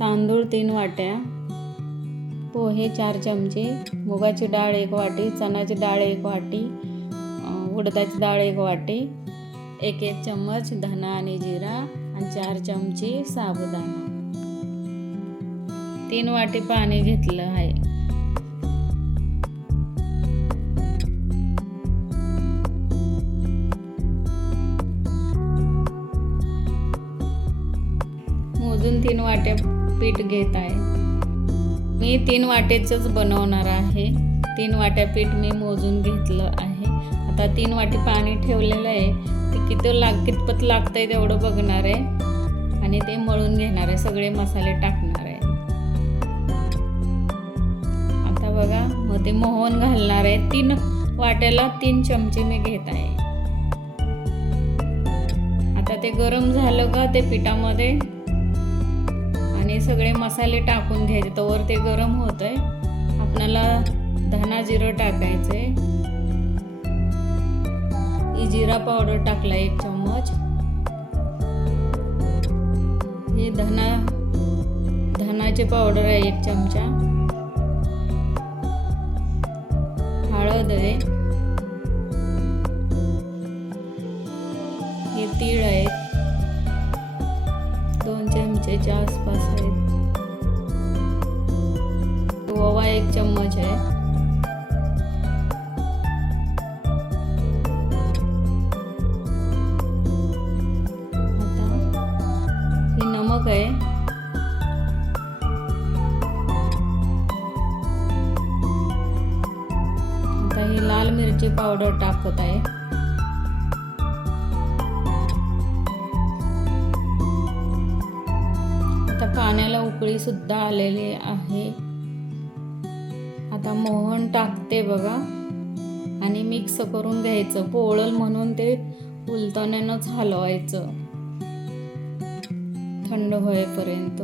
तांदूळ 3 वाट्या, पोहे 4 चमचे, मुगाची डाळ 1 वाटी, चण्याची डाळ 1 वाटी, उडदाची डाळ 1 वाटी, 1 चम्मच धना आणि जिरा आणि 4 चमचे साबुदाणा. 3 वाटी पाणी घेतलं आहे. मोजून 3 वाट्या पीठ घेत आहे. मी 3 वाटेचंच बनवणार आहे. 3 वाट्या पीठ मी मोजून घेतलं आहे. आता 3 वाटी पाणी ठेवलेलं आहे. ते कितपत लागतंय तेवढं बघणार आहे आणि ते मळून घेणार आहे. सगळे मसाले टाकणार आहे. आता बघा, मग ते मोहन घालणार आहे. 3 वाट्याला 3 चमचे मी घेत आहे. आता ते गरम झालं का ते पिठामध्ये आणि सगळे मसाले टाकून घ्यायचे. तोवर ते गरम होतंय. आपल्याला धना जिरं टाकायचे. जिरा पावडर टाकला 1 चम्मच. हे धनाचे पावडर आहे 1 चमचा. हळद आहे. हे तीळ आहेत 2 चमचेच्या आसपास आहेत. ओवा 1 चम्मच आहे. आता हे नमक आहे. आता ही लाल मिरची पावडर टाकत आहे. आता पाण्याला उकळी सुद्धा आलेली आहे. आता मोहन टाकते बघा आणि मिक्स करून घ्यायचं. पोळल म्हणून ते उलटण्यानंच हलवायचं थंड होईपर्यंत.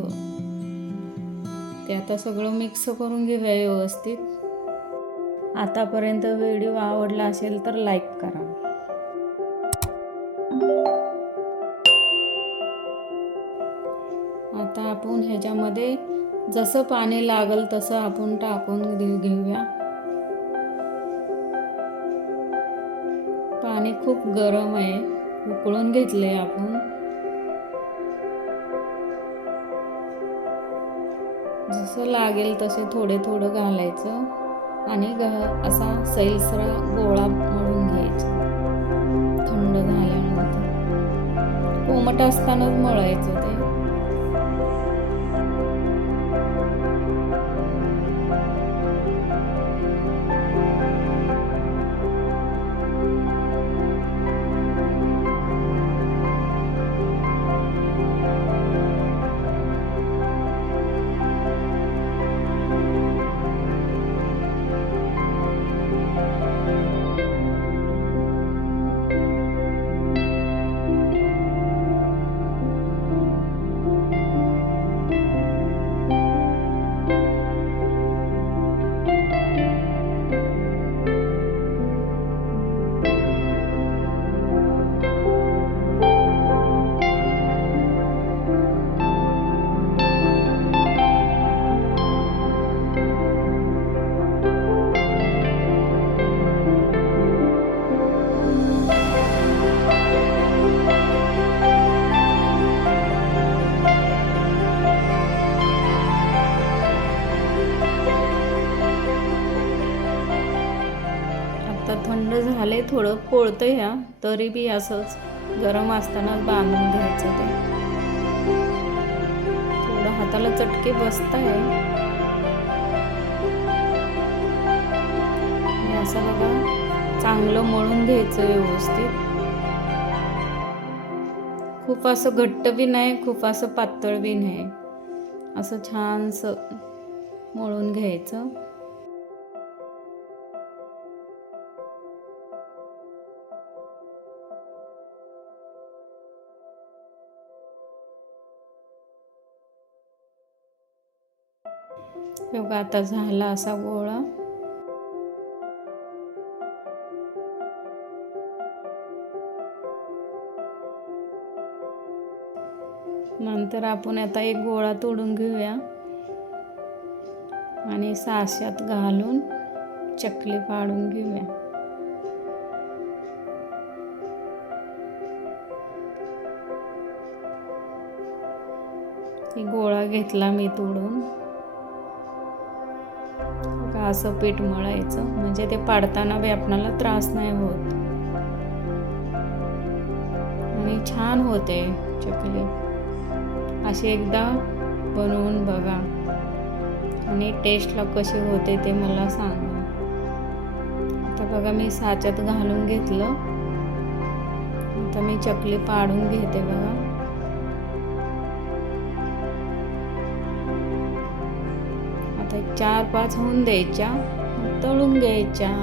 ते आता सगळं मिक्स करून घेऊया व्यवस्थित. आतापर्यंत व्हिडिओ आवडला असेल तर लाईक करा. आता आपण ह्याच्यामध्ये जसं पाणी लागल तसं आपण टाकून घेऊया. पाणी खूप गरम आहे. उकळून घेतले आपण. जसं लागेल तसे थोडे घालायचं आणि असा सैलसर गोळा मळून घ्यायचा. थंड झाल्यानंतर कोमट असतानाच मळायचं ते. आता थंड झाले. थोडं पोळतंय ह्या, तरी बी असंच गरम असतानाच बांधून घ्यायचं. ते थोडं हाताला चटके बसताय. असं बघा चांगलं मळून घ्यायचं व्यवस्थित. खूप असं घट्ट बी नाही, खूप असं पातळ बी नाही. असं छानसं मळून घ्यायचं. बघा आता झाला असा गोळा. नंतर तर आपण आता एक गोळा तोडून घेऊया आणि साच्यात घालून चकली पाडून घेऊया. गोळा घेतला मी तोडून. असं पीठ मळायचं म्हणजे ते पाडताना बी आपल्याला त्रास नाही होत आणि छान होते चकली. अशी एकदा बनवून बघा आणि टेस्टला कशी होते ते मला सांगा. आता बघा मी साच्यात घालून घेतलं. आता मी चकली पाडून घेते बघा. आता 4-5 होऊन द्यायच्या, तळून घ्यायच्या.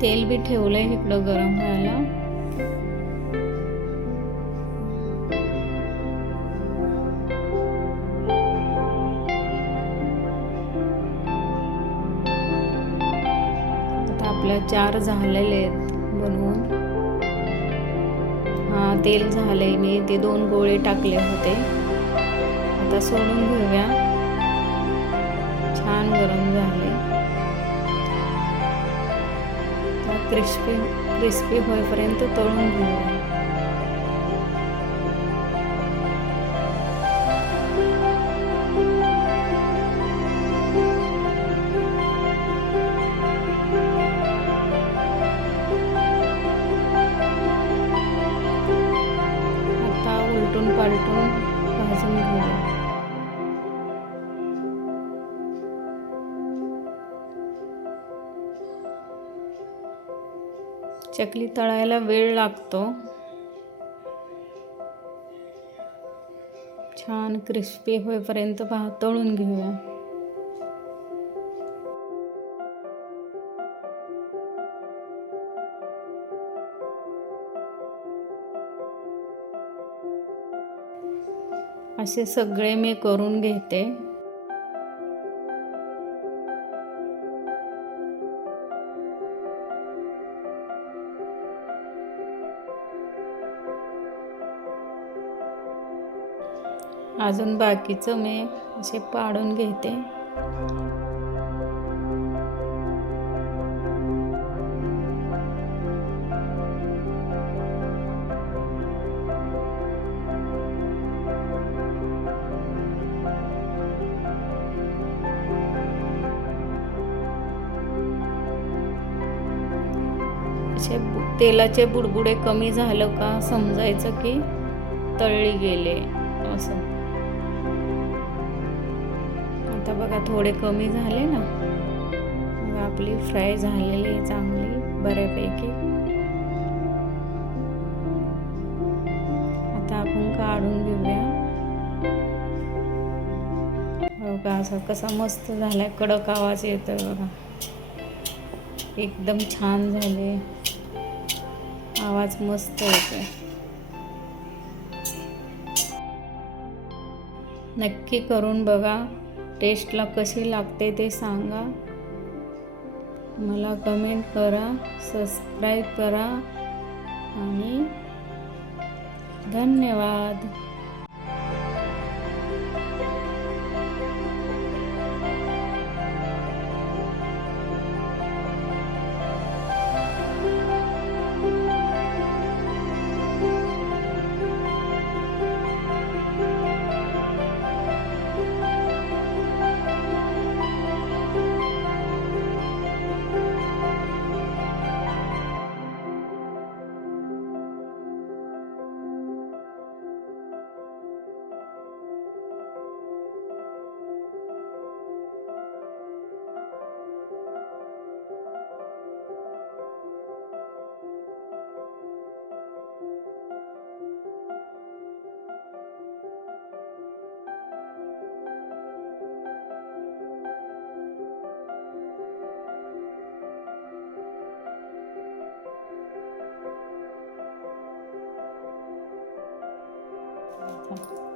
तेल बी ठेवलंय इकडं गरम व्हायला. आता आपल्या 4 झालेले आहेत बनवून. तेल झालंय. मी ते 2 गोळे टाकले होते. आता सोडून घेऊया. छान गरम झाले. क्रिस्पी होईपर्यंत तळून घेऊया. आता उलटून पालटून भाजून घेऊया. चकली तळायला वेळ लागतो. छान क्रिस्पी होईपर्यंत तळून घेऊया. असे सगळे मी करून घेते. अजून बाकीचं मी असे पाडून घेते. असे तेलाचे बुडबुडे कमी झालं का समजायचं की तळली गेले असं. आता बघा थोडे कमी झाले ना. मग आपली फ्राय झालेली चांगली बऱ्यापैकी. आता आपण काढून घेऊया. बघा असा कसा मस्त झालाय. कडक आवाज येतोय बघा. एकदम छान झाले. आवाज मस्त येतोय. नक्की करून बघा. टेस्टला कशी लागते ते सांगा. मला कमेंट करा, सबस्क्राईब करा आणि धन्यवाद. Tamam.